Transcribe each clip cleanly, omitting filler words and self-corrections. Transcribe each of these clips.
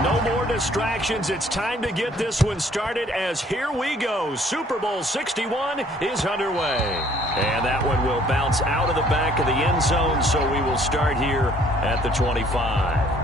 No more distractions. It's time to get this one started as here we go. Super Bowl 61 is underway. And that one will bounce out of the back of the end zone, so we will start here at the 25.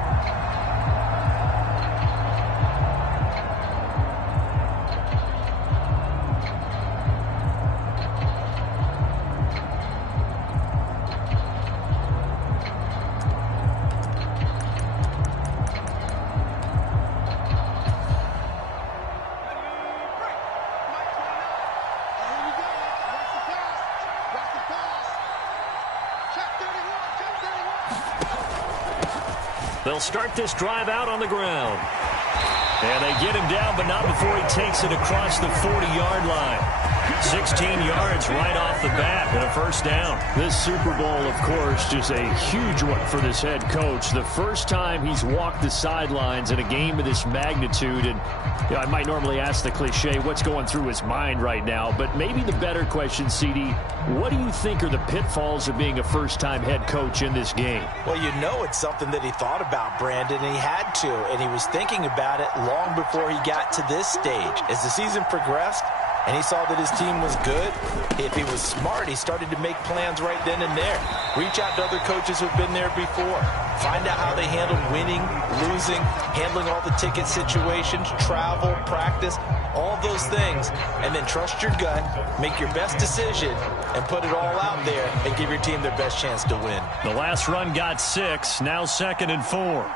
They'll start this drive out on the ground. And they get him down, but not before he takes it across the 40-yard line. 16 yards right off the bat and a first down. This Super Bowl, of course, just a huge one for this head coach. The first time he's walked the sidelines in a game of this magnitude. And you know, I might normally ask the cliche, what's going through his mind right now? But maybe the better question, CD, what do you think are the pitfalls of being a first-time head coach in this game? Well, you know it's something that he thought about, Brandon, and he had to. And he was thinking about it long before he got to this stage. As the season progressed, and he saw that his team was good, if he was smart, he started to make plans right then and there. Reach out to other coaches who've been there before. Find out how they handled winning, losing, handling all the ticket situations, travel, practice, all those things. And then trust your gut, make your best decision, and put it all out there and give your team their best chance to win. The last run got 6, now 2nd and 4.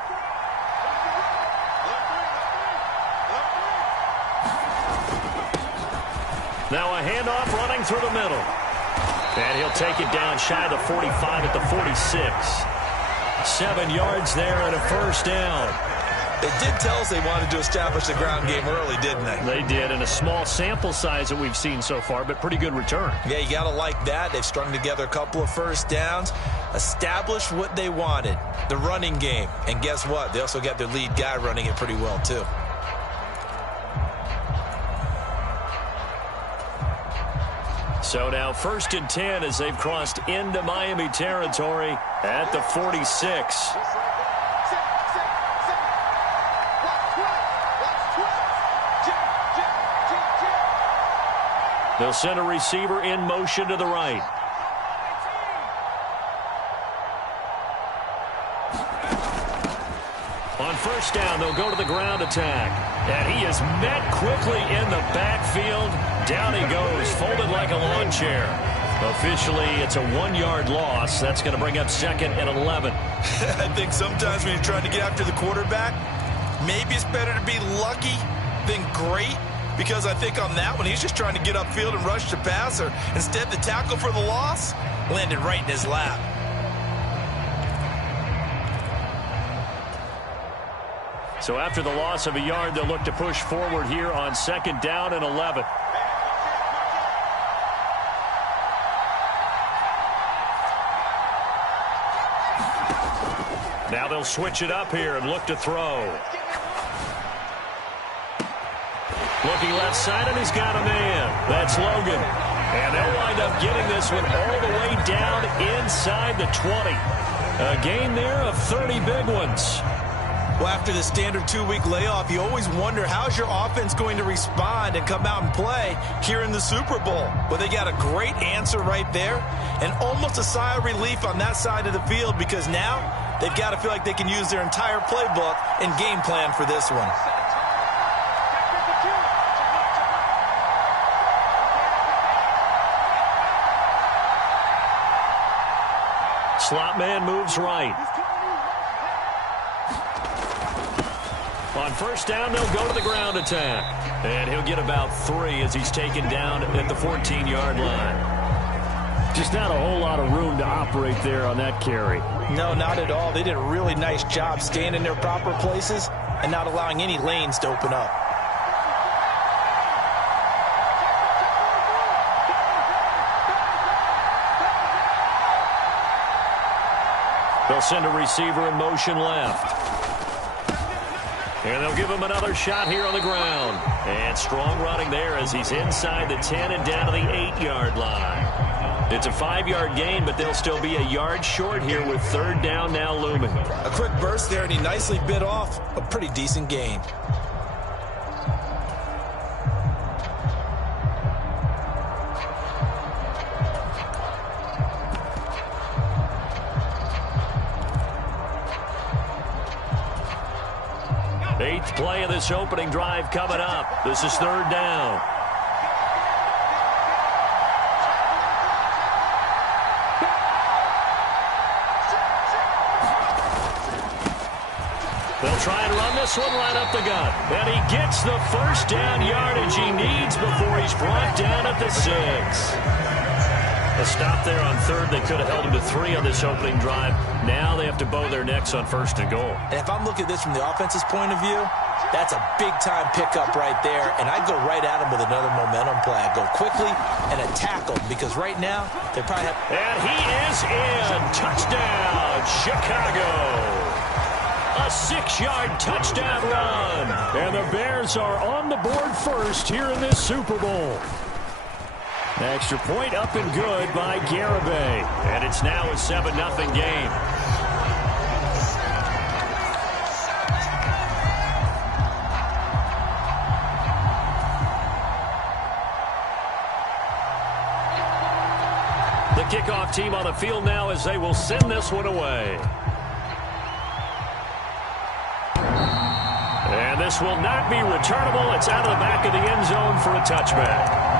Now a handoff running through the middle. And he'll take it down shy of the 45 at the 46. 7 yards there and a first down. They did tell us they wanted to establish the ground game early, didn't they? They did, and a small sample size that we've seen so far, but pretty good return. Yeah, you got to like that. They've strung together a couple of first downs, established what they wanted, the running game. And guess what? They also got their lead guy running it pretty well, too. So now 1st and 10 as they've crossed into Miami territory at the 46. They'll send a receiver in motion to the right. On first down, they'll go to the ground attack. And he is met quickly in the backfield. Down he goes, folded like a lawn chair. Officially, it's a 1-yard loss. That's going to bring up 2nd and 11. I think sometimes when you're trying to get after the quarterback, maybe it's better to be lucky than great. Because I think on that one, he's just trying to get upfield and rush the passer. Instead, the tackle for the loss landed right in his lap. So after the loss of a yard, they'll look to push forward here on 2nd down and 11. Now they'll switch it up here and look to throw. Looking left side, and he's got a man. That's Logan. And they'll wind up getting this one all the way down inside the 20. A gain there of 30 big ones. Well, after the standard 2-week layoff, you always wonder how's your offense going to respond and come out and play here in the Super Bowl. Well, they got a great answer right there and almost a sigh of relief on that side of the field because now they've got to feel like they can use their entire playbook and game plan for this one. Slot man moves right. On first down, they'll go to the ground attack. And he'll get about 3 as he's taken down at the 14-yard line. Just not a whole lot of room to operate there on that carry. No, not at all. They did a really nice job staying in their proper places and not allowing any lanes to open up. They'll send a receiver in motion left. And they'll give him another shot here on the ground. And strong running there as he's inside the 10 and down to the 8-yard line. It's a 5-yard gain, but they'll still be a yard short here with third down now looming. A quick burst there, and he nicely bit off a pretty decent gain. Eighth play of this opening drive coming up. This is third down. They'll try and run this one right up the gut. And he gets the first down yardage he needs before he's brought down at the 6. A stop there on third. They could have held him to 3 on this opening drive. Now they have to bow their necks on first and goal. And if I'm looking at this from the offense's point of view, that's a big-time pickup right there, and I'd go right at him with another momentum play. I'd go quickly and attack him because right now they probably have... And he is in. Touchdown, Chicago. A 6-yard touchdown run. And the Bears are on the board first here in this Super Bowl. Extra point up and good by Garibay. And it's now a 7-0 game. The kickoff team on the field now as they will send this one away. And this will not be returnable. It's out of the back of the end zone for a touchback.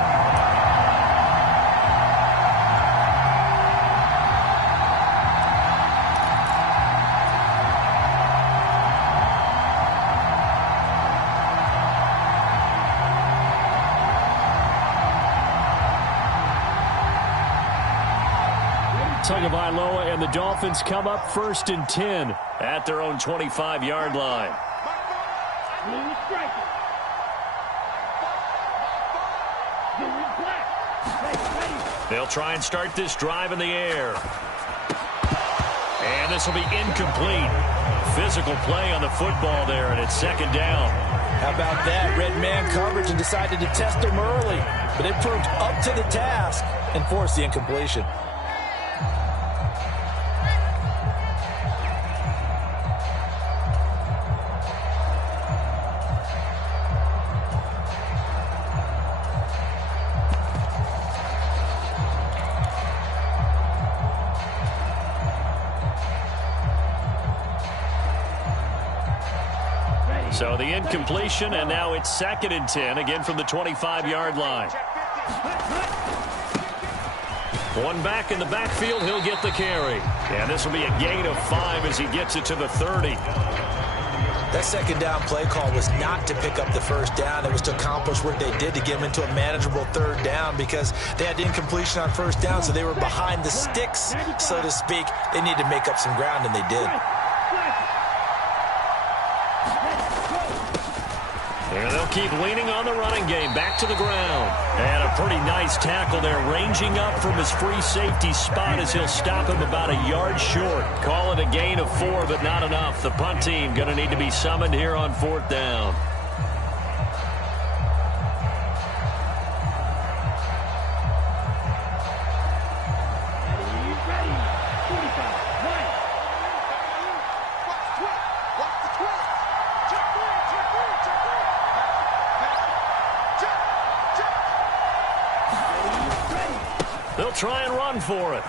Tagovailoa and the Dolphins come up 1st and 10 at their own 25-yard line. They'll try and start this drive in the air. And this will be incomplete. Physical play on the football there, and it's second down. How about that? Red man coverage and decided to test him early. But it proved up to the task and forced the incompletion. So the incompletion, and now it's 2nd and 10, again from the 25-yard line. One back in the backfield, he'll get the carry. And this will be a gain of 5 as he gets it to the 30. That second down play call was not to pick up the first down. It was to accomplish what they did to get them into a manageable third down because they had incompletion on first down, so they were behind the sticks, so to speak. They needed to make up some ground, and they did. And they'll keep leaning on the running game. Back to the ground. And a pretty nice tackle there, ranging up from his free safety spot as he'll stop him about a yard short. Call it a gain of 4, but not enough. The punt team going to need to be summoned here on 4th down. They'll try and run for it.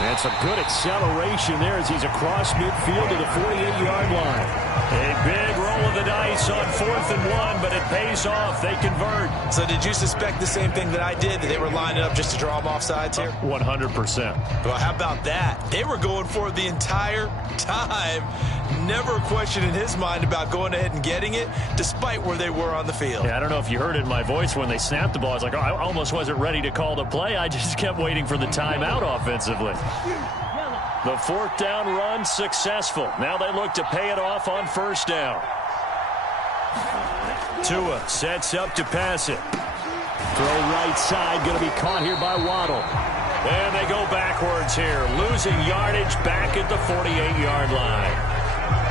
And some good acceleration there as he's across midfield to the 48-yard line. A big roll of the dice on 4th and 1, but it pays off. They convert. So did you suspect the same thing that I did, that they were lining up just to draw them off sides here? 100%. Well, how about that? They were going for it the entire time. Never a question in his mind about going ahead and getting it, despite where they were on the field. Yeah, I don't know if you heard it in my voice when they snapped the ball. I was like, oh, I almost wasn't ready to call the play. I just kept waiting for the timeout offensively. The 4th down run successful. Now they look to pay it off on 1st down. Tua sets up to pass it. Throw right side, going to be caught here by Waddle. And they go backwards here, losing yardage back at the 48-yard line.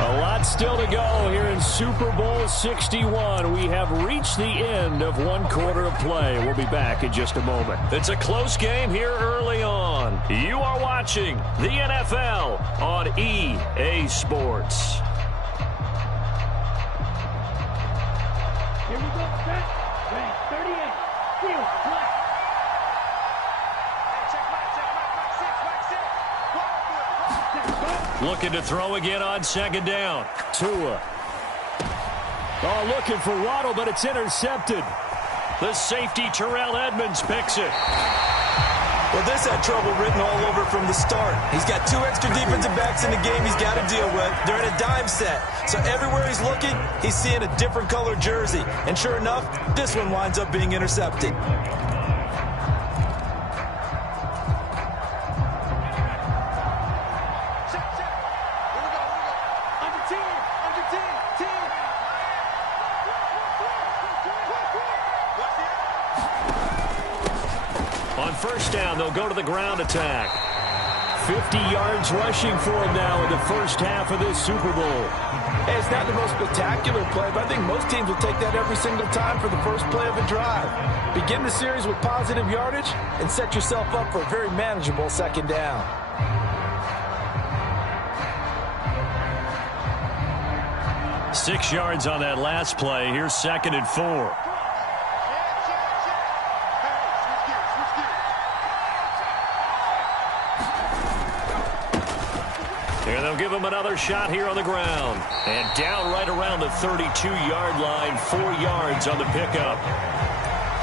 A lot still to go here in Super Bowl 61. We have reached the end of one quarter of play. We'll be back in just a moment. It's a close game here early on. You are watching the NFL on EA Sports. Here we go. Set. Ready. 38. Field. Flat. Looking to throw again on second down. Tua. Oh, looking for Waddle, but it's intercepted. The safety, Terrell Edmonds, picks it. Well, this had trouble written all over from the start. He's got 2 extra defensive backs in the game he's got to deal with. They're in a dime set. So everywhere he's looking, he's seeing a different color jersey. And sure enough, this one winds up being intercepted. On first down, they'll go to the ground attack. 50 yards rushing for him now in the first half of this Super Bowl. Hey, it's not the most spectacular play, but I think most teams will take that every single time for the first play of a drive. Begin the series with positive yardage and set yourself up for a very manageable second down. Six yards on that last play. Here's 2nd and 4. And they'll give him another shot here on the ground. And down right around the 32-yard line, 4 yards on the pickup.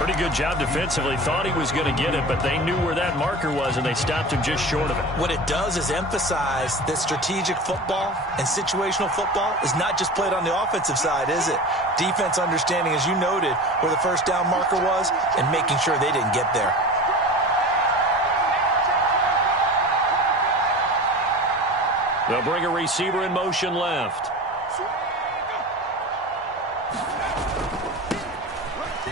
Pretty good job defensively. Thought he was going to get it, but they knew where that marker was, and they stopped him just short of it. What it does is emphasize that strategic football and situational football is not just played on the offensive side, is it? Defense understanding, as you noted, where the first down marker was and making sure they didn't get there. They'll bring a receiver in motion left.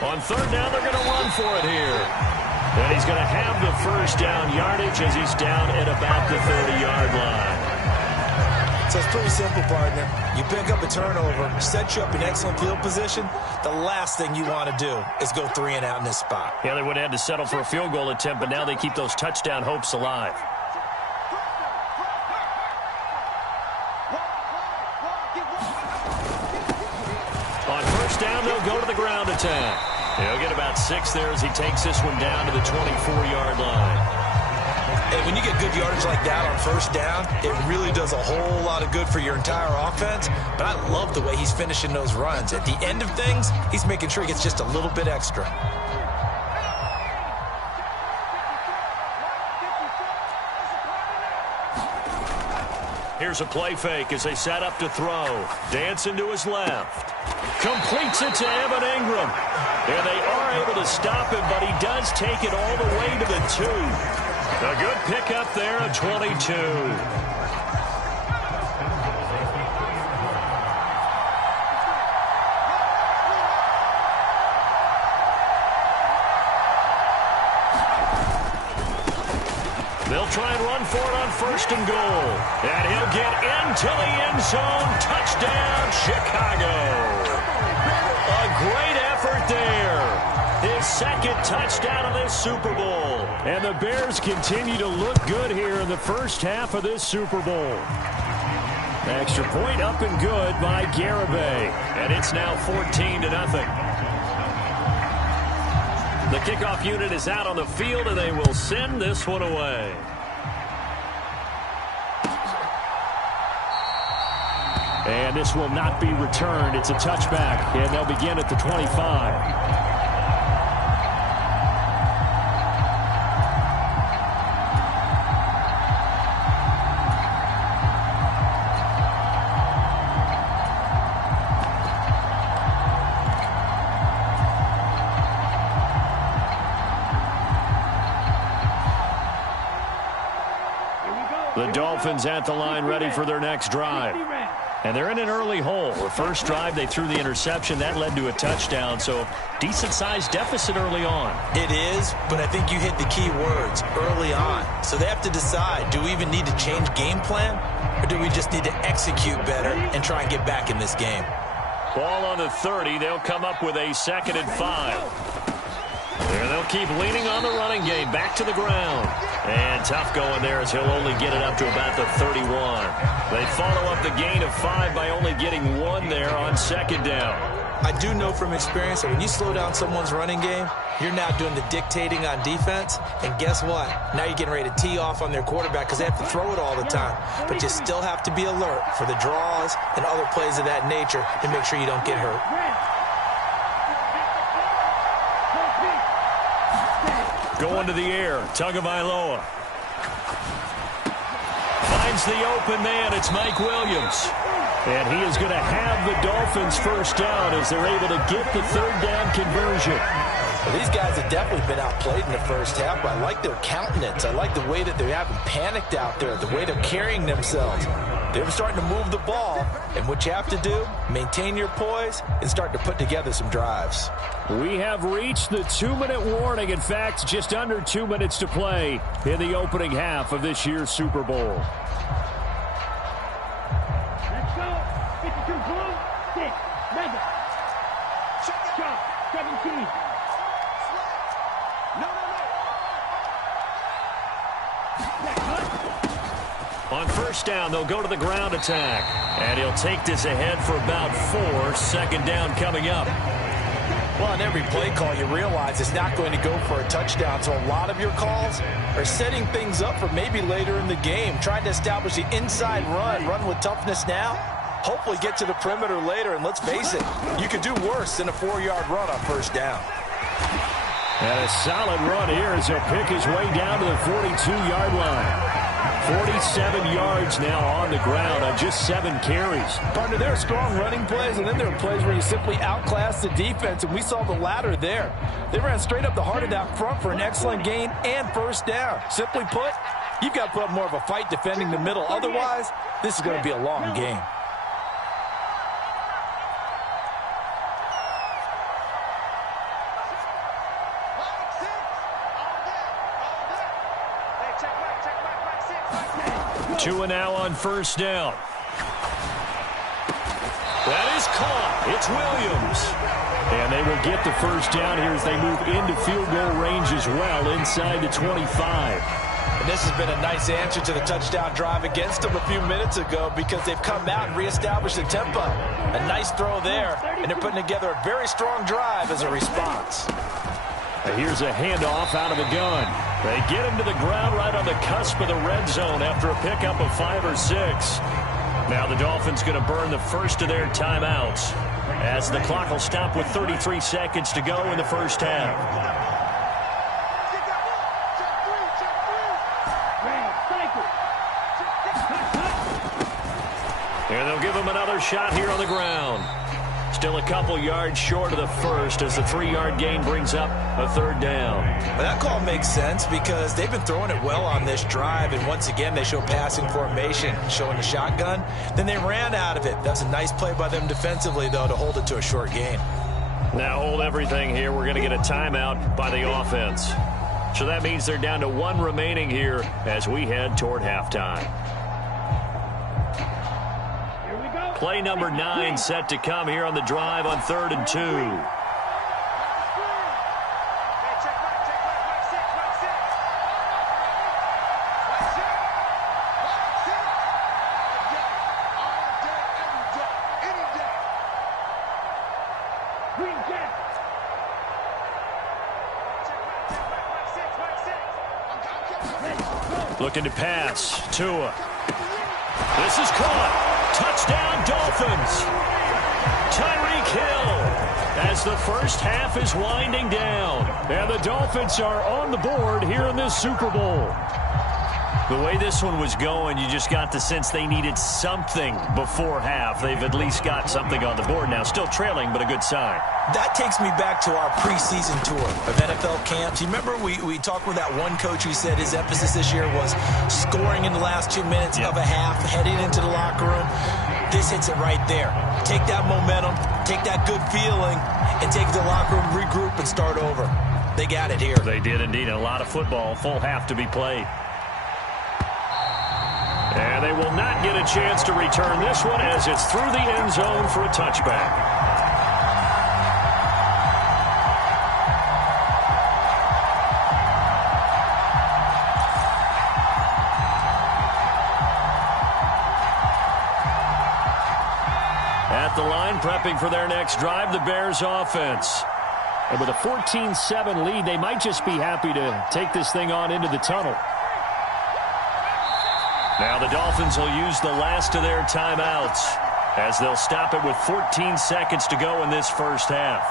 On third down, they're going to run for it here. And he's going to have the first down yardage as he's down at about the 30-yard line. So it's pretty simple, partner. You pick up a turnover, set you up in excellent field position. The last thing you want to do is go 3 and out in this spot. Yeah, they would have had to settle for a field goal attempt, but now they keep those touchdown hopes alive. On first down, they'll go to the ground attack. He'll get about 6 there as he takes this one down to the 24-yard line. And when you get good yardage like that on first down, it really does a whole lot of good for your entire offense. But I love the way he's finishing those runs. At the end of things, he's making sure he gets just a little bit extra. Here's a play fake as they set up to throw. Dancing to his left. Completes it to Evan Ingram. And they are able to stop him, but he does take it all the way to the 2. A good pickup there at 22. They'll try and run for it on first and goal. And he'll get into the end zone. Touchdown, Chicago. A great effort there. His second touchdown of this Super Bowl. And the Bears continue to look good here in the first half of this Super Bowl. Extra point up and good by Garibay. And it's now 14-0. The kickoff unit is out on the field, and they will send this one away. And this will not be returned. It's a touchback, and they'll begin at the 25. The Dolphins at the line ready for their next drive. And they're in an early hole. The first drive, they threw the interception. That led to a touchdown, so decent-sized deficit early on. It is, but I think you hit the key words, early on. So they have to decide, do we even need to change game plan? Or do we just need to execute better and try and get back in this game? Ball on the 30. They'll come up with a 2nd and 5. There they'll keep leaning on the running game. Back to the ground. And tough going there as he'll only get it up to about the 31. They follow up the gain of 5 by only getting 1 there on 2nd down. I do know from experience that when you slow down someone's running game, you're now doing the dictating on defense. And guess what? Now you're getting ready to tee off on their quarterback because they have to throw it all the time. But you still have to be alert for the draws and other plays of that nature to make sure you don't get hurt. Going to the air. Tagovailoa finds the open man. It's Mike Williams. And he is going to have the Dolphins first down as they're able to get the 3rd down conversion. Well, these guys have definitely been outplayed in the first half, but I like their countenance. I like the way that they haven't panicked out there, the way they're carrying themselves. They're starting to move the ball, and what you have to do, maintain your poise and start to put together some drives. We have reached the 2-minute warning. In fact, just under 2 minutes to play in the opening half of this year's Super Bowl. Let's go. 52 blue, 6, mega. Chop, 17. On first down, they'll go to the ground attack. And he'll take this ahead for about 4. 2nd down coming up. Well, on every play call, you realize it's not going to go for a touchdown. So a lot of your calls are setting things up for maybe later in the game, trying to establish the inside run with toughness now. Hopefully get to the perimeter later, and let's face it, you could do worse than a 4-yard run on first down. And a solid run here as he'll pick his way down to the 42-yard line. 47 yards now on the ground on just 7 carries. Partner, there are strong running plays, and then there are plays where you simply outclass the defense, and we saw the latter there. They ran straight up the heart of that front for an excellent gain and first down. Simply put, you've got to put up more of a fight defending the middle. Otherwise, this is going to be a long game. Two and now on first down. That is caught. It's Williams. And they will get the first down here as they move into field goal range as well inside the 25. And this has been a nice answer to the touchdown drive against them a few minutes ago because they've come out and reestablished the tempo. A nice throw there, and they're putting together a very strong drive as a response. Here's a handoff out of the gun. They get him to the ground right on the cusp of the red zone after a pickup of 5 or 6. Now the Dolphins going to burn the first of their timeouts as the clock will stop with 33 seconds to go in the first half. And they'll give him another shot here on the ground. Still a couple yards short of the first as the 3-yard gain brings up a 3rd down. Well, that call makes sense because they've been throwing it well on this drive, and once again they show passing formation, showing the shotgun. Then they ran out of it. That's a nice play by them defensively, though, to hold it to a short gain. Now hold everything here. We're going to get a timeout by the offense. So that means they're down to 1 remaining here as we head toward halftime. Play number 9 set to come here on the drive on 3rd and 2. Looking to pass. Tua. This is caught. Touchdown, Dolphins. Tyreek Hill as the first half is winding down. And the Dolphins are on the board here in this Super Bowl. The way this one was going, you just got the sense they needed something before half. They've at least got something on the board now. Still trailing, but a good sign. That takes me back to our preseason tour of NFL camps. You remember we talked with that one coach who said his emphasis this year was scoring in the last 2 minutes of a half, heading into the locker room. This hits it right there. Take that momentum, take that good feeling, and take it to the locker room, regroup, and start over. They got it here. They did indeed. A lot of football, full half to be played. And they will not get a chance to return this one as it's through the end zone for a touchback. At the line, prepping for their next drive, the Bears offense. And with a 14-7 lead, they might just be happy to take this thing on into the tunnel. Now the Dolphins will use the last of their timeouts as they'll stop it with 14 seconds to go in this first half.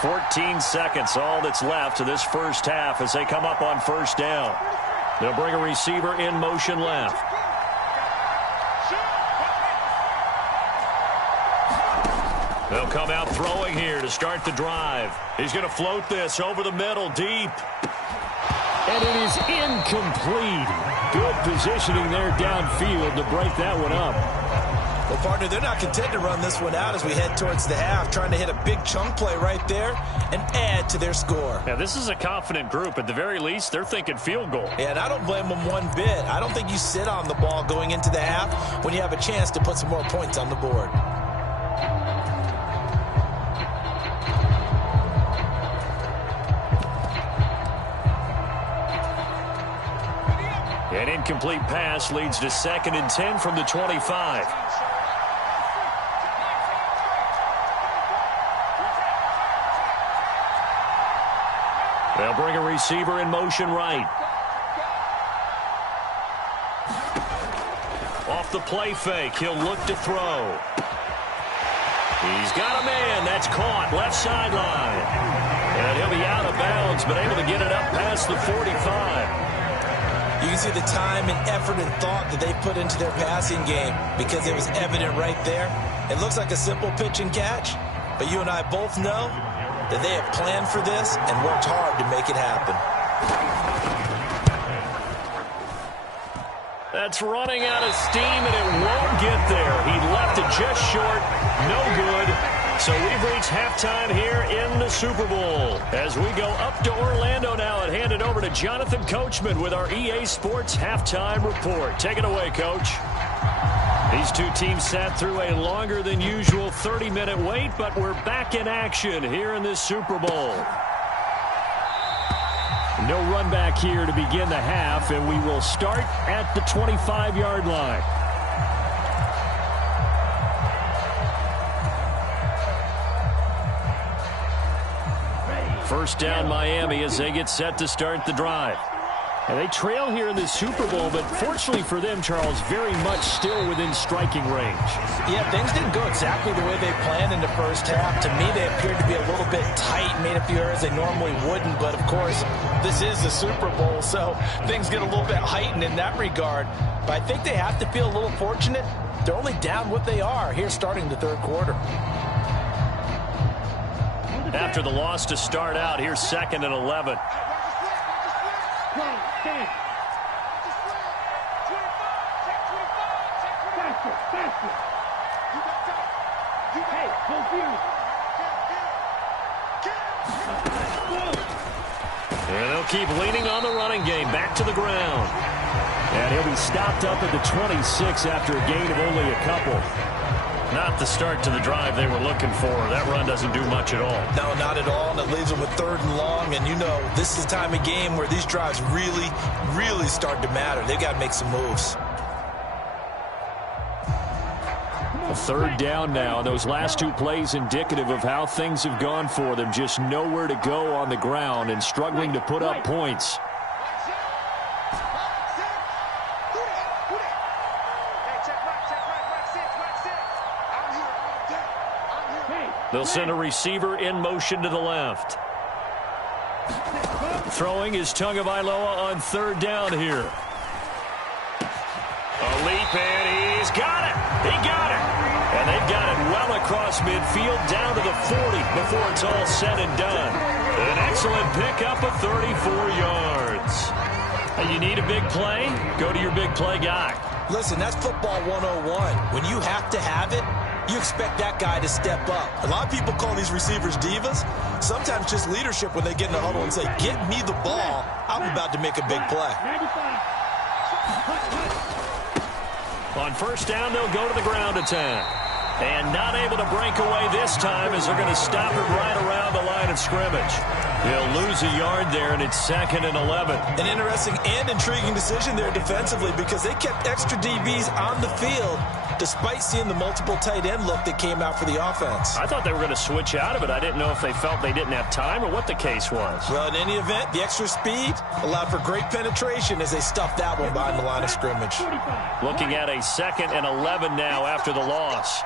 "14 seconds, all that's left of this first half as they come up on first down. They'll bring a receiver in motion left. They'll come out throwing here to start the drive. He's going to float this over the middle, deep. And it is incomplete. Good positioning there downfield to break that one up. Well, partner, they're not content to run this one out as we head towards the half, trying to hit a big chunk play right there and add to their score. Yeah, this is a confident group. At the very least, they're thinking field goal. Yeah, and I don't blame them one bit. I don't think you sit on the ball going into the half when you have a chance to put some more points on the board. An incomplete pass leads to 2nd and 10 from the 25. They'll bring a receiver in motion right. Off the play fake, he'll look to throw. He's got a man. That's caught left sideline. And he'll be out of bounds, but able to get it up past the 45. You can see the time and effort and thought that they put into their passing game because it was evident right there. It looks like a simple pitch and catch, but you and I both know that they have planned for this and worked hard to make it happen. That's running out of steam, and it won't get there. He left it just short. No good. So we've reached halftime here in the Super Bowl. As we go up to Orlando now and hand it over to Jonathan Coachman with our EA Sports Halftime Report. Take it away, Coach. These two teams sat through a longer than usual 30-minute wait, but we're back in action here in this Super Bowl. No run back here to begin the half, and we will start at the 25-yard line. First down Miami as they get set to start the drive. And they trail here in the Super Bowl, but fortunately for them, Charles, very much still within striking range. Yeah, things didn't go exactly the way they planned in the first half. To me, they appeared to be a little bit tight, made a few errors they normally wouldn't. But, of course, this is the Super Bowl, so things get a little bit heightened in that regard. But I think they have to feel a little fortunate. They're only down what they are here starting the third quarter. After the loss to start out, here's 2nd and 11. And they'll keep leaning on the running game. Back to the ground. And he'll be stopped up at the 26 after a gain of only a couple. Not the start to the drive they were looking for. That run doesn't do much at all. No, not at all, and it leaves them with 3rd and long. And, you know, this is the time of game where these drives really, really start to matter. They've got to make some moves. A 3rd down now. Those last 2 plays indicative of how things have gone for them. Just nowhere to go on the ground and struggling to put up points. They'll send a receiver in motion to the left. Throwing is Tagovailoa on 3rd down here. A leap, and he's got it. He got it. And they've got it well across midfield down to the 40 before it's all said and done. An excellent pickup of 34 yards. You need a big play? Go to your big play guy. Listen, that's football 101. When you have to have it, you expect that guy to step up. A lot of people call these receivers divas. Sometimes just leadership when they get in the huddle and say, get me the ball. I'm about to make a big play. On first down, they'll go to the ground attack. And not able to break away this time as they're going to stop him right around the line of scrimmage. He'll lose a yard there, and it's 2nd and 11. An interesting and intriguing decision there defensively because they kept extra DBs on the field despite seeing the multiple tight end look that came out for the offense. I thought they were going to switch out of it. I didn't know if they felt they didn't have time or what the case was. Well, in any event, the extra speed allowed for great penetration as they stuffed that one behind the line of scrimmage. Looking at a 2nd and 11 now after the loss.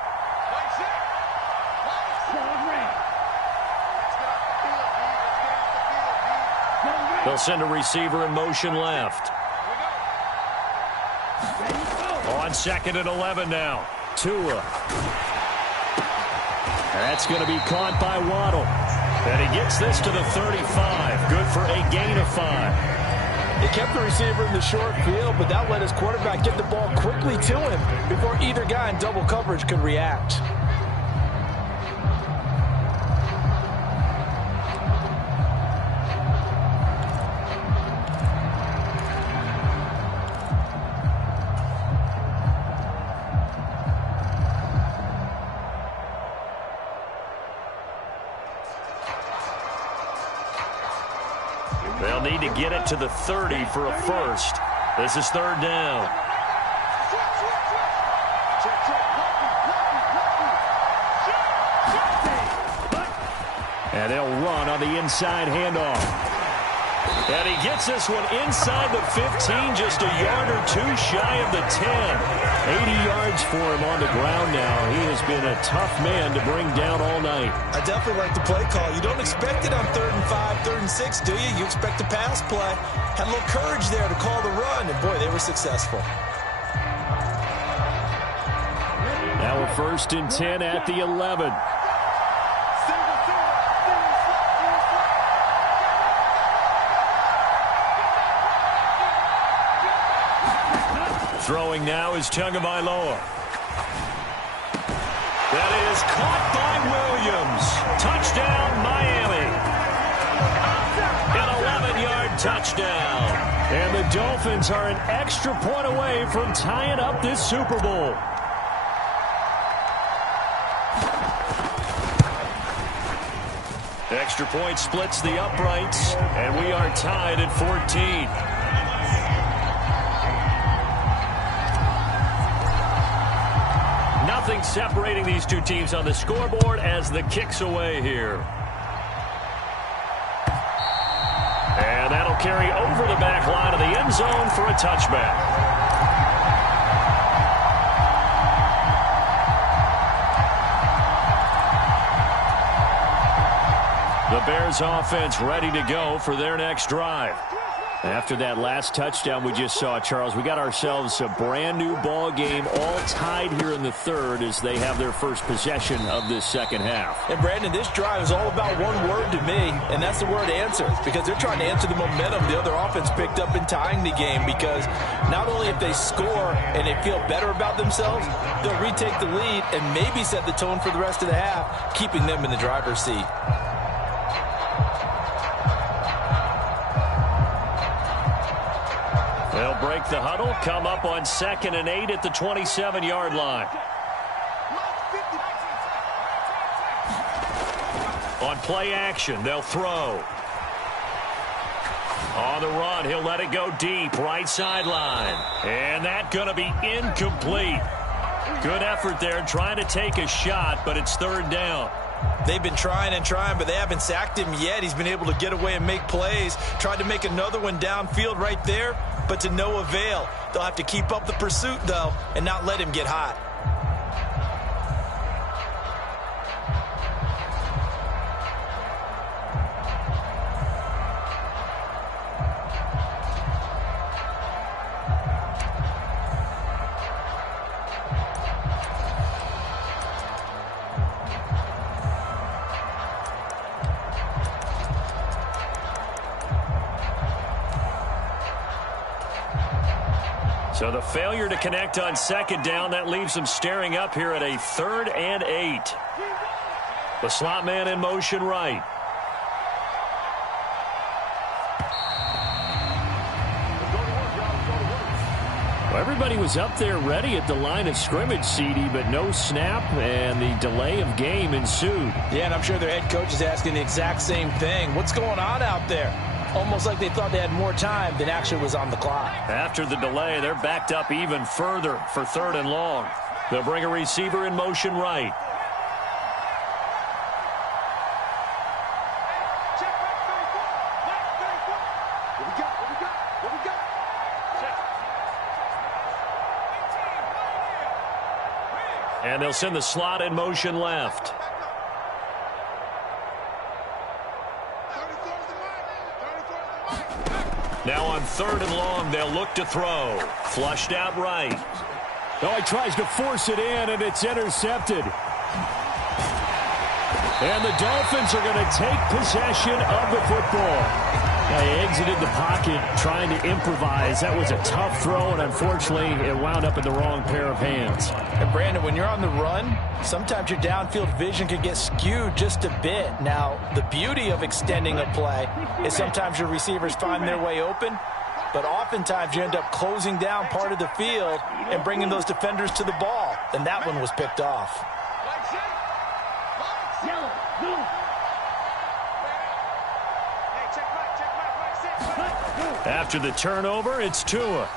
They'll send a receiver in motion left. On 2nd and 11 now. Tua. That's going to be caught by Waddle. And he gets this to the 35. Good for a gain of 5. They kept the receiver in the short field, but that let his quarterback get the ball quickly to him before either guy in double coverage could react. They'll need to get it to the 30 for a first. This is 3rd down. And they'll run on the inside handoff. And he gets this one inside the 15, just a yard or two shy of the 10. 80 yards for him on the ground now. He has been a tough man to bring down all night. I definitely like the play call. You don't expect it on 3rd and 5, 3rd and 6, do you? You expect a pass play. Had a little courage there to call the run, and boy, they were successful. Now a 1st and 10 at the 11. Throwing now is Tagovailoa. That is caught by Williams. Touchdown, Miami. An 11-yard touchdown. And the Dolphins are an extra point away from tying up this Super Bowl. Extra point splits the uprights, and we are tied at 14. Nothing separating these two teams on the scoreboard as the kick's away here. And that'll carry over the back line of the end zone for a touchback. The Bears offense ready to go for their next drive. After that last touchdown we just saw, Charles, we got ourselves a brand new ball game, all tied here in the 3rd as they have their first possession of this 2nd half. And Brandon, this drive is all about one word to me, and that's the word answer, because they're trying to answer the momentum the other offense picked up in tying the game, because not only if they score and they feel better about themselves, they'll retake the lead and maybe set the tone for the rest of the half, keeping them in the driver's seat. They'll break the huddle, come up on 2nd and 8 at the 27-yard line. On play action, they'll throw. On the run, he'll let it go deep, right sideline. And that's going to be incomplete. Good effort there, trying to take a shot, but it's 3rd down. They've been trying and trying, but they haven't sacked him yet. He's been able to get away and make plays. Tried to make another one downfield right there, but to no avail. They'll have to keep up the pursuit, though, and not let him get hot. So With a failure to connect on second down, that leaves them staring up here at a 3rd and 8. The slot man in motion right. Well, everybody was up there ready at the line of scrimmage, CD, but no snap, and the delay of game ensued. Yeah, and I'm sure their head coach is asking the exact same thing. What's going on out there? Almost like they thought they had more time than actually was on the clock. After the delay, they're backed up even further for 3rd and long. They'll bring a receiver in motion right. And they'll send the slot in motion left. Now on 3rd and long, they'll look to throw. Flushed out right. Oh, he tries to force it in, and it's intercepted. And the Dolphins are going to take possession of the football. They exited the pocket trying to improvise. That was a tough throw, and unfortunately, it wound up in the wrong pair of hands. And Brandon, when you're on the run, sometimes your downfield vision can get skewed just a bit. Now, the beauty of extending a play is sometimes your receivers find their way open, but oftentimes you end up closing down part of the field and bringing those defenders to the ball. And that one was picked off. After the turnover, it's Tua.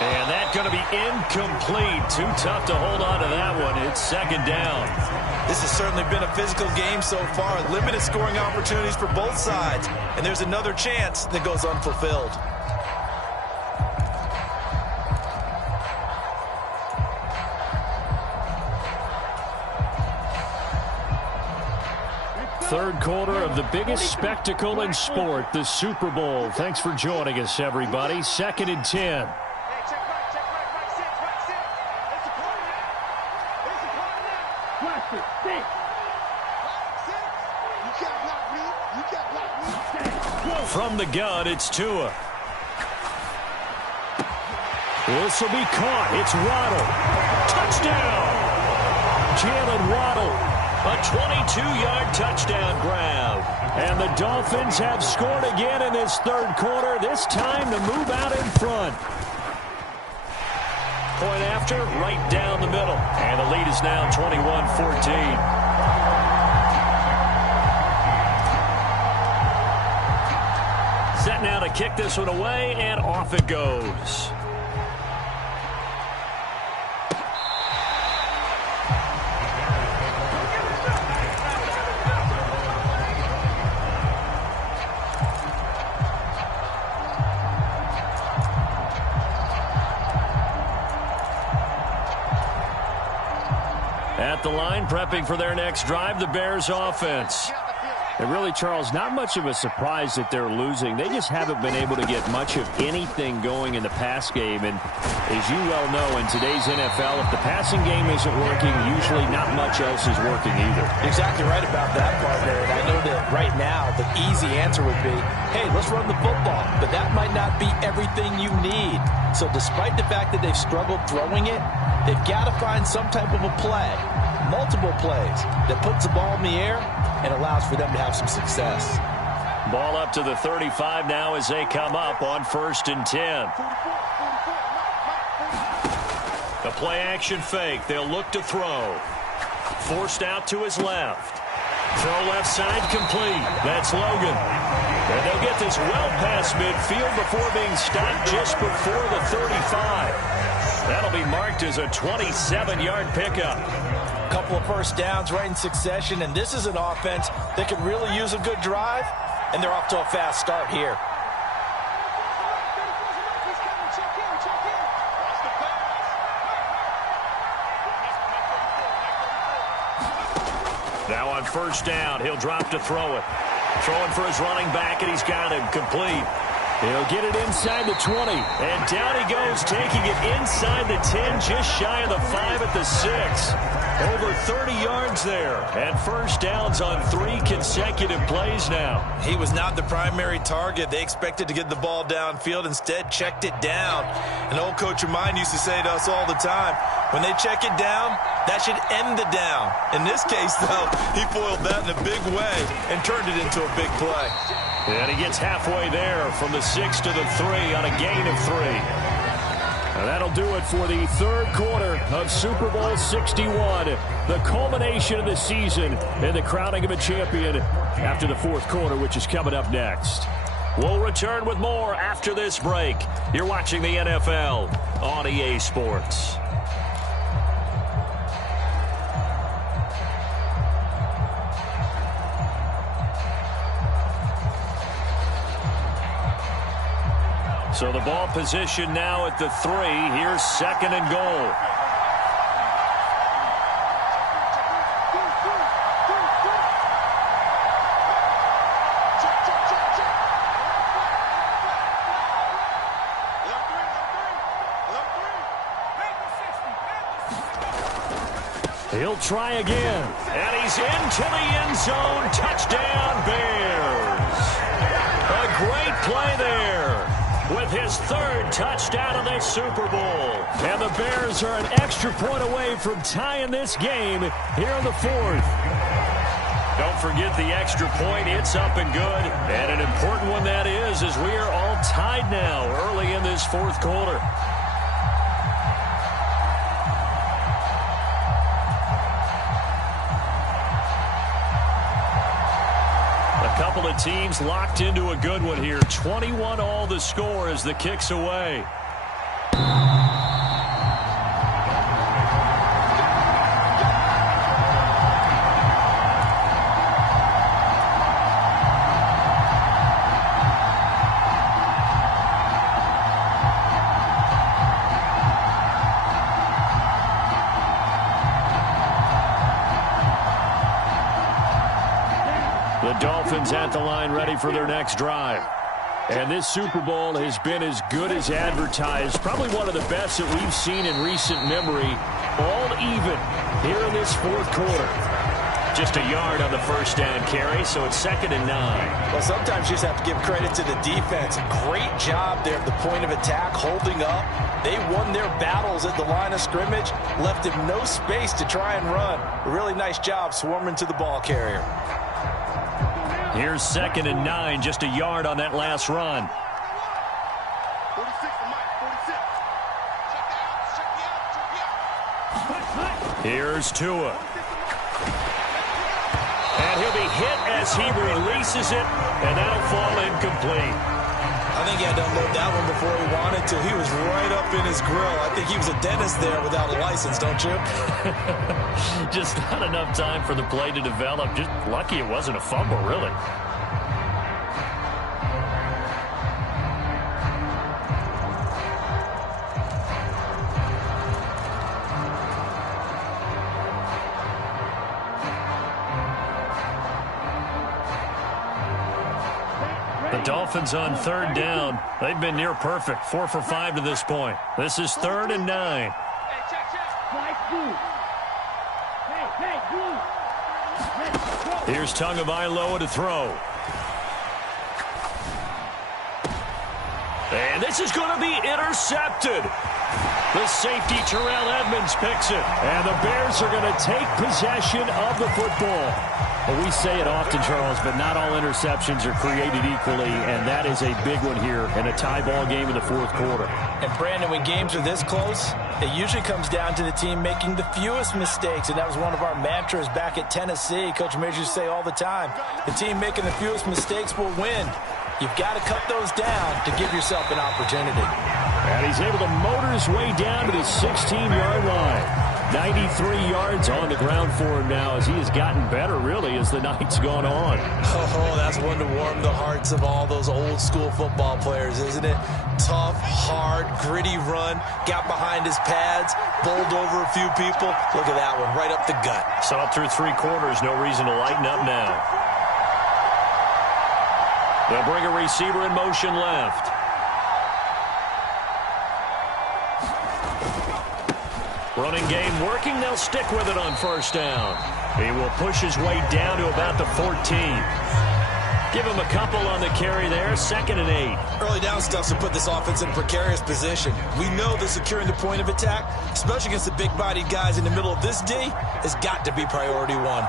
And that's going to be incomplete. Too tough to hold on to that one. It's 2nd down. This has certainly been a physical game so far. Limited scoring opportunities for both sides. And there's another chance that goes unfulfilled. Third quarter of the biggest spectacle in sport, the Super Bowl. Thanks for joining us, everybody. 2nd and 10. From the gun, it's Tua. This will be caught. It's Waddle. Touchdown! Jalen Waddle. A 22-yard touchdown grab. And the Dolphins have scored again in this third quarter, this time to move out in front. Point after, right down the middle. And the lead is now 21-14. Set now to kick this one away, and off it goes. At the line, prepping for their next drive, the Bears offense. And really, Charles, not much of a surprise that they're losing. They just haven't been able to get much of anything going in the pass game. And as you well know, in today's NFL, if the passing game isn't working, usually not much else is working either. Exactly right about that, partner. And I know that right now the easy answer would be, hey, let's run the football. But that might not be everything you need. So despite the fact that they've struggled throwing it, they've got to find some type of a play, multiple plays, that puts the ball in the air and allows for them to have some success. Ball up to the 35 now as they come up on 1st and 10. The play action fake. They'll look to throw. Forced out to his left. Throw left side complete. That's Logan. And they'll get this well past midfield before being stopped just before the 35. That'll be marked as a 27-yard pickup. Couple of first downs right in succession, and this is an offense that could really use a good drive, and they're off to a fast start here. Now on 1st down, he'll drop to throw it. Throwing for his running back, and he's got him complete. He'll get it inside the 20. And down he goes, taking it inside the 10, just shy of the 5 at the 6. Over 30 yards there. And first downs on 3 consecutive plays now. He was not the primary target. They expected to get the ball downfield. Instead, checked it down. An old coach of mine used to say to us all the time, when they check it down, that should end the down. In this case, though, he foiled that in a big way and turned it into a big play. And he gets halfway there from the 6 to the 3 on a gain of 3. And that'll do it for the third quarter of Super Bowl 61. The culmination of the season and the crowning of a champion after the fourth quarter, which is coming up next. We'll return with more after this break. You're watching the NFL on EA Sports. So the ball position now at the 3. Here's second and goal. He'll try again. And he's into the end zone. Touchdown, Bears. A great play there, with his third touchdown of the Super Bowl. And the Bears are an extra point away from tying this game here in the fourth. Don't forget the extra point. It's up and good. And an important one that is, as we are all tied now early in this fourth quarter. Couple of teams locked into a good one here. 21 all the score as the kick's away. Dolphins at the line, ready for their next drive. And this Super Bowl has been as good as advertised. Probably one of the best that we've seen in recent memory. All even here in this fourth quarter. Just a yard on the first down carry, so it's 2nd and 9. Well, sometimes you just have to give credit to the defense. Great job there at the point of attack, holding up. They won their battles at the line of scrimmage, left him no space to try and run. A really nice job swarming to the ball carrier. Here's 2nd and 9, just a yard on that last run. 46. Here's Tua. And he'll be hit as he releases it, and that'll fall incomplete. I think he had to unload that one before he wanted to. He was right up in his grill. I think he was a dentist there without a license, don't you? Just not enough time for the play to develop. Just lucky it wasn't a fumble, really. The Dolphins on 3rd down. They've been near perfect. 4 for 5 to this point. This is 3rd and 9. Here's Tagovailoa to throw. And this is going to be intercepted. The safety, Terrell Edmonds, picks it. And the Bears are going to take possession of the football. Well, we say it often, Charles, but not all interceptions are created equally, and that is a big one here in a tie ball game in the fourth quarter. And, Brandon, when games are this close, it usually comes down to the team making the fewest mistakes, and that was one of our mantras back at Tennessee. Coach Mears used to say all the time, the team making the fewest mistakes will win. You've got to cut those down to give yourself an opportunity. And he's able to motor his way down to the 16-yard line. 93 yards on the ground for him now as he has gotten better, really, as the night's gone on. Oh, that's one to warm the hearts of all those old-school football players, isn't it? Tough, hard, gritty run, got behind his pads, bowled over a few people. Look at that one, right up the gut. Saw it through 3 quarters, no reason to lighten up now. They'll bring a receiver in motion left. Running game working. They'll stick with it on first down. He will push his way down to about the 14. Give him a couple on the carry there. 2nd and 8. Early down stuff to put this offense in a precarious position. We know that securing the point of attack, especially against the big-bodied guys in the middle of this D, has got to be priority one.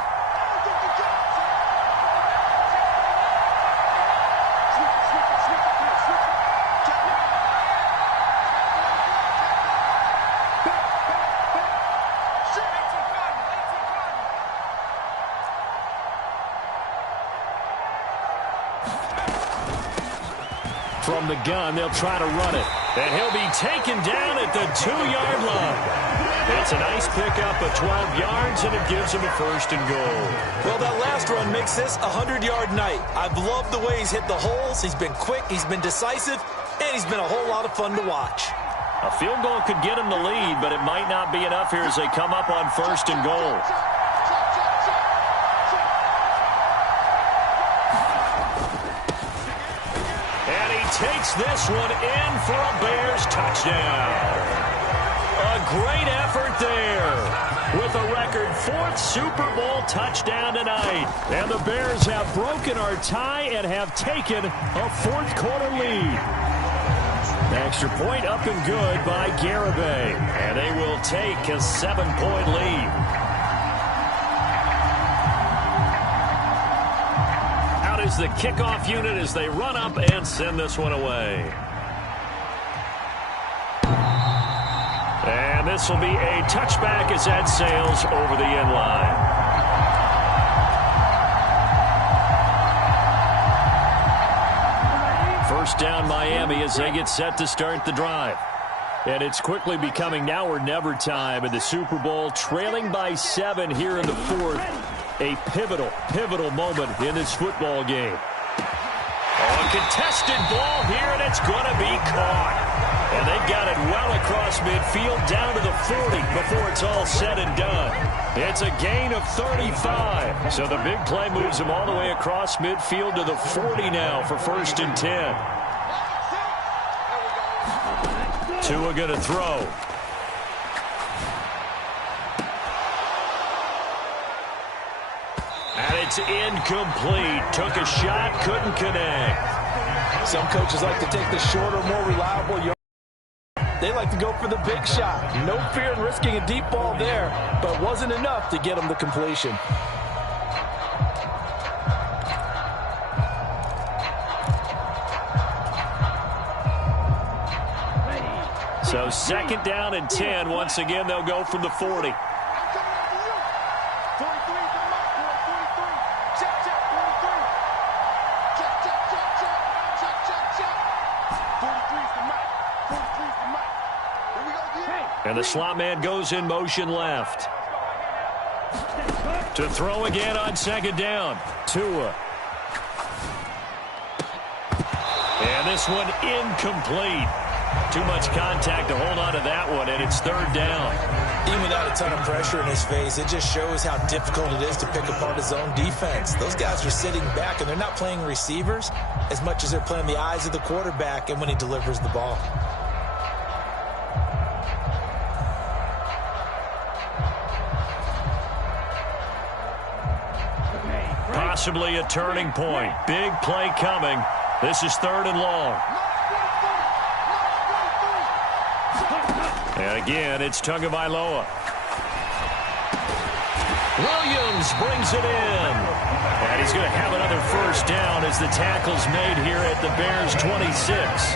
From the gun, they'll try to run it. And he'll be taken down at the 2-yard line. It's a nice pickup of 12 yards, and it gives him a 1st and goal. Well, that last run makes this a 100-yard night. I've loved the way he's hit the holes. He's been quick, he's been decisive, and he's been a whole lot of fun to watch. A field goal could get him the lead, but it might not be enough here as they come up on 1st and goal. Takes this one in for a Bears touchdown. A great effort there with a record 4th Super Bowl touchdown tonight. And the Bears have broken our tie and have taken a 4th quarter lead. Extra point up and good by Garibay. And they will take a 7-point lead. Is the kickoff unit as they run up and send this one away. And this will be a touchback as that sails over the end line. First down Miami as they get set to start the drive. And it's quickly becoming now or never time in the Super Bowl, trailing by 7 here in the 4th. A pivotal moment in this football game. Oh, a contested ball here, and it's going to be caught. And they've got it well across midfield down to the 40 before it's all said and done. It's a gain of 35. So the big play moves him all the way across midfield to the 40 now for 1st and 10. Tua going to throw. And it's incomplete. Took a shot, couldn't connect. Some coaches like to take the shorter, more reliable yard. They like to go for the big shot. No fear in risking a deep ball there, but wasn't enough to get them the completion. So 2nd down and 10. Once again, they'll go from the 40. And the slot man goes in motion left. To throw again on 2nd down. Tua. And this one incomplete. Too much contact to hold on to that one, and it's 3rd down. Even without a ton of pressure in his face, it just shows how difficult it is to pick apart his own defense. Those guys are sitting back, and they're not playing receivers as much as they're playing the eyes of the quarterback and when he delivers the ball. Possibly a turning point. Big play coming. This is 3rd and long. And again, it's Tagovailoa. Williams brings it in. And he's going to have another 1st down as the tackle's made here at the Bears' 26.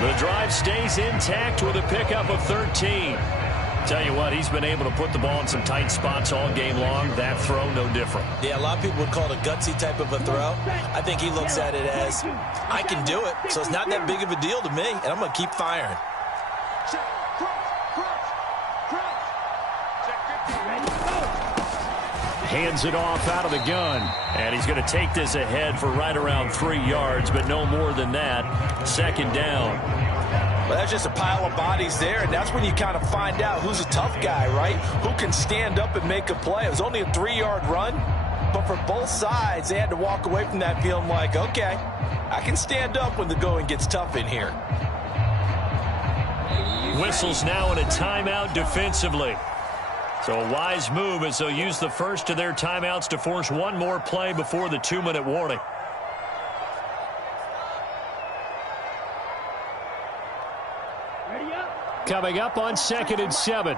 The drive stays intact with a pickup of 13. Tell you what, he's been able to put the ball in some tight spots all game long. That throw, no different. Yeah, a lot of people would call it a gutsy type of a throw. I think he looks at it as, I can do it, so it's not that big of a deal to me, and I'm going to keep firing. Hands it off out of the gun. And he's going to take this ahead for right around 3 yards, but no more than that. 2nd down. Well, that's just a pile of bodies there, and that's when you kind of find out who's a tough guy, right? Who can stand up and make a play. It was only a 3-yard run, but for both sides, they had to walk away from that feeling like, okay, I can stand up when the going gets tough in here. Whistles now in a timeout defensively. So a wise move as they'll use the first of their timeouts to force one more play before the 2-minute warning. Coming up on 2nd and 7.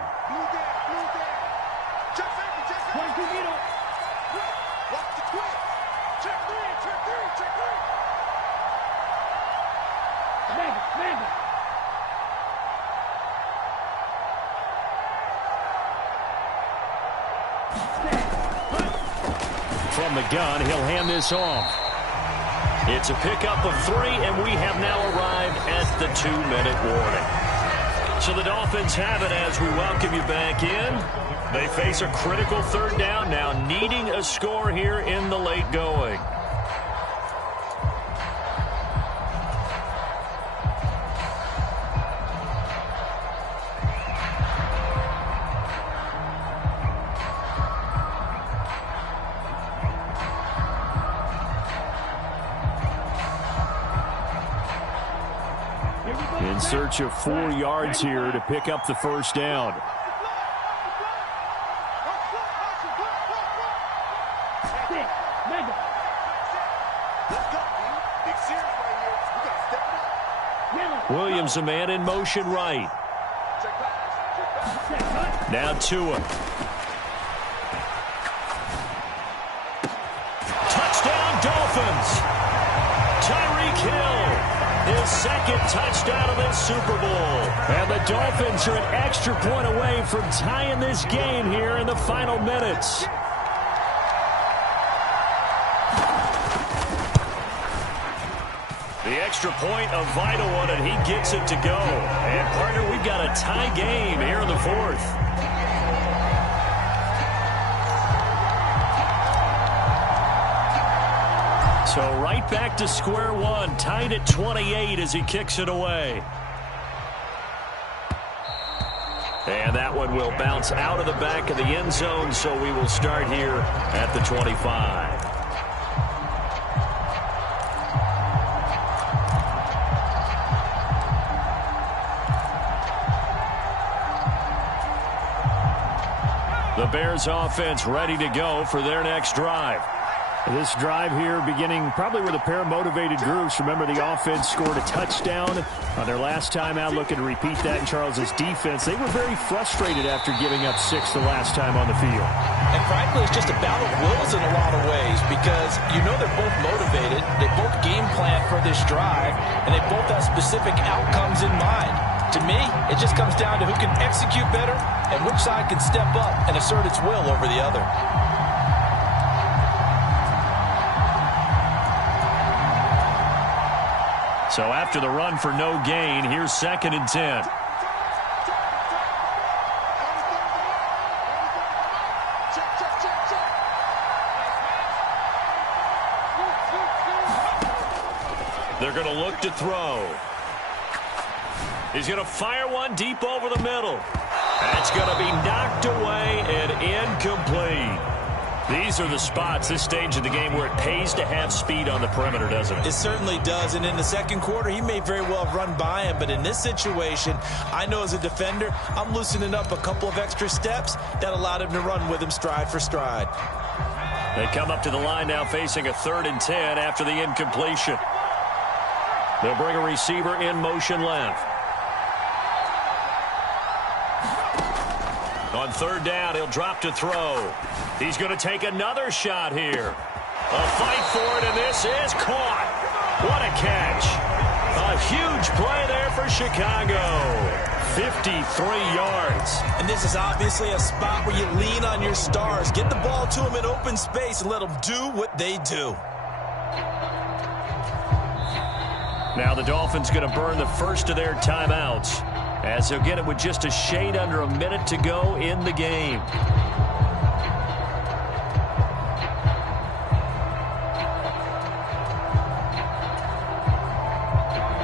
From the gun, he'll hand this off. It's a pickup of 3, and we have now arrived at the 2-minute warning. So the Dolphins have it as we welcome you back in. They face a critical 3rd down now, needing a score here in the late going. In search of 4 yards here to pick up the first down. Williams, a man in motion right. Now Tua. Touchdown Dolphins. Tyreek Hill, his 2nd touchdown of this Super Bowl. And the Dolphins are an extra point away from tying this game here in the final minutes. The extra point, a vital one, and he gets it to go. And, partner, we've got a tie game here in the 4th. So right back to square one, tied at 28 as he kicks it away. And that one will bounce out of the back of the end zone, so we will start here at the 25. The Bears offense ready to go for their next drive. This drive here beginning probably with a pair of motivated groups. Remember, the offense scored a touchdown on their last time out, looking to repeat that in Charles's defense. They were very frustrated after giving up 6 the last time on the field. And frankly, it's just a battle of wills in a lot of ways because you know they're both motivated. They both game plan for this drive, and they both have specific outcomes in mind. To me, it just comes down to who can execute better and which side can step up and assert its will over the other. So after the run for no gain, here's 2nd and 10. They're going to look to throw. He's going to fire one deep over the middle. That's going to be knocked away and incomplete. These are the spots, this stage of the game, where it pays to have speed on the perimeter, doesn't it? It certainly does, and in the second quarter, he may very well have run by him, but in this situation, I know as a defender, I'm loosening up a couple of extra steps that allowed him to run with him stride for stride. They come up to the line now facing a 3rd and 10 after the incompletion. They'll bring a receiver in motion left. On 3rd down, he'll drop to throw. He's going to take another shot here. A fight for it, and this is caught. What a catch. A huge play there for Chicago. 53 yards. And this is obviously a spot where you lean on your stars. Get the ball to them in open space and let them do what they do. Now the Dolphins going to burn the first of their timeouts, as they'll get it with just a shade under a minute to go in the game.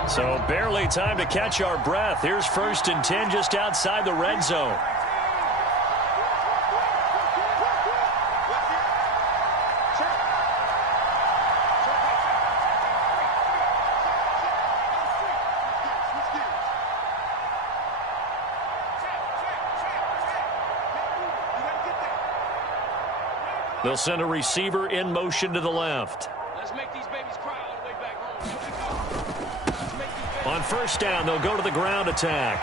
So barely time to catch our breath. Here's 1st and 10 just outside the red zone. They'll send a receiver in motion to the left. Let's make these babies cry all the way back home. On first down, they'll go to the ground attack.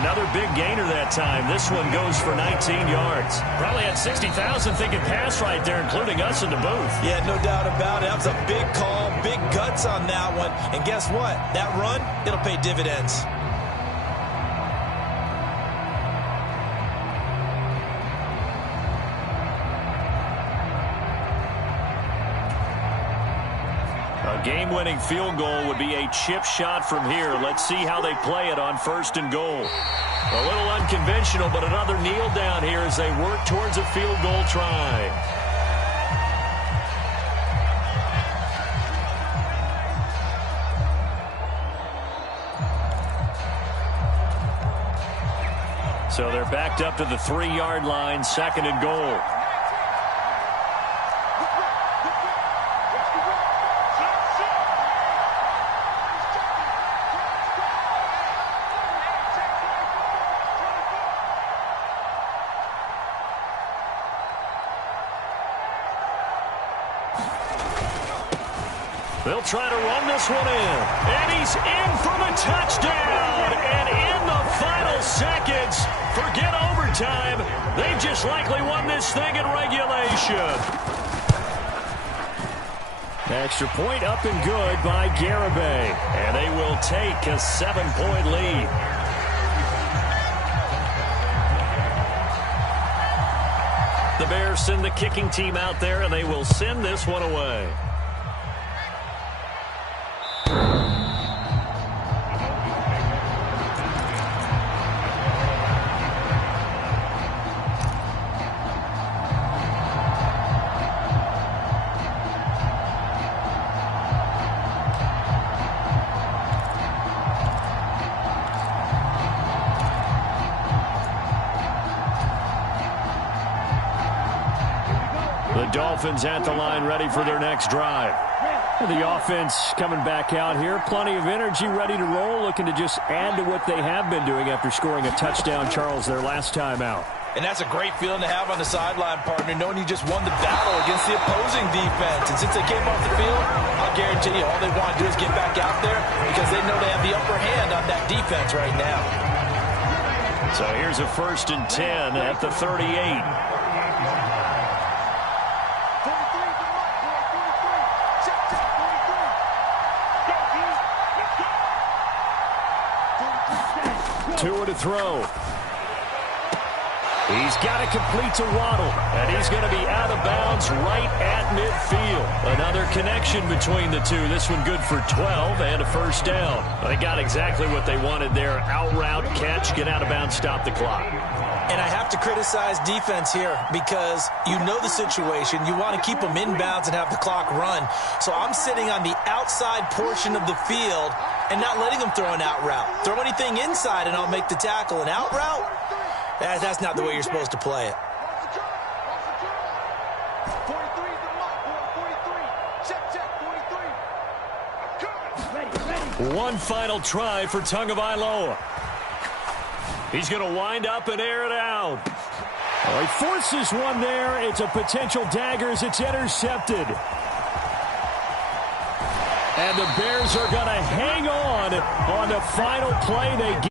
Another big gainer that time. This one goes for 19 yards. Probably had 60,000 thinking pass right there, including us in the booth. Yeah, no doubt about it. That was a big call, big guts on that one. And guess what? That run, it'll pay dividends. A game-winning field goal would be a chip shot from here. Let's see how they play it on first and goal. A little unconventional, but another kneel down here as they work towards a field goal try. So they're backed up to the 3-yard line, second and goal. They'll try to run this one in. And he's in for the touchdown. And in the final seconds, forget overtime. They've just likely won this thing in regulation. Extra point up and good by Garibay. And they will take a 7-point lead. The Bears send the kicking team out there, and they will send this one away. Dolphins at the line, ready for their next drive. The offense coming back out here. Plenty of energy, ready to roll, looking to just add to what they have been doing after scoring a touchdown, Charles, their last time out. And that's a great feeling to have on the sideline, partner, knowing you just won the battle against the opposing defense. And since they came off the field, I'll guarantee you all they want to do is get back out there because they know they have the upper hand on that defense right now. So here's a 1st and 10 at the 38. Two to throw. He's got it complete to Waddle, and he's going to be out of bounds right at midfield. Another connection between the two. This one good for 12 and a first down. They got exactly what they wanted there. Out route, catch, get out of bounds, stop the clock. And I have to criticize defense here because you know the situation. You want to keep them inbounds and have the clock run. So I'm sitting on the outside portion of the field and not letting them throw an out route. Throw anything inside and I'll make the tackle. An out route? That's not the way you're supposed to play it. One final try for Tagovailoa. He's going to wind up and air it out. Well, he forces one there. It's a potential dagger as it's intercepted. And the Bears are going to hang on the final play they get.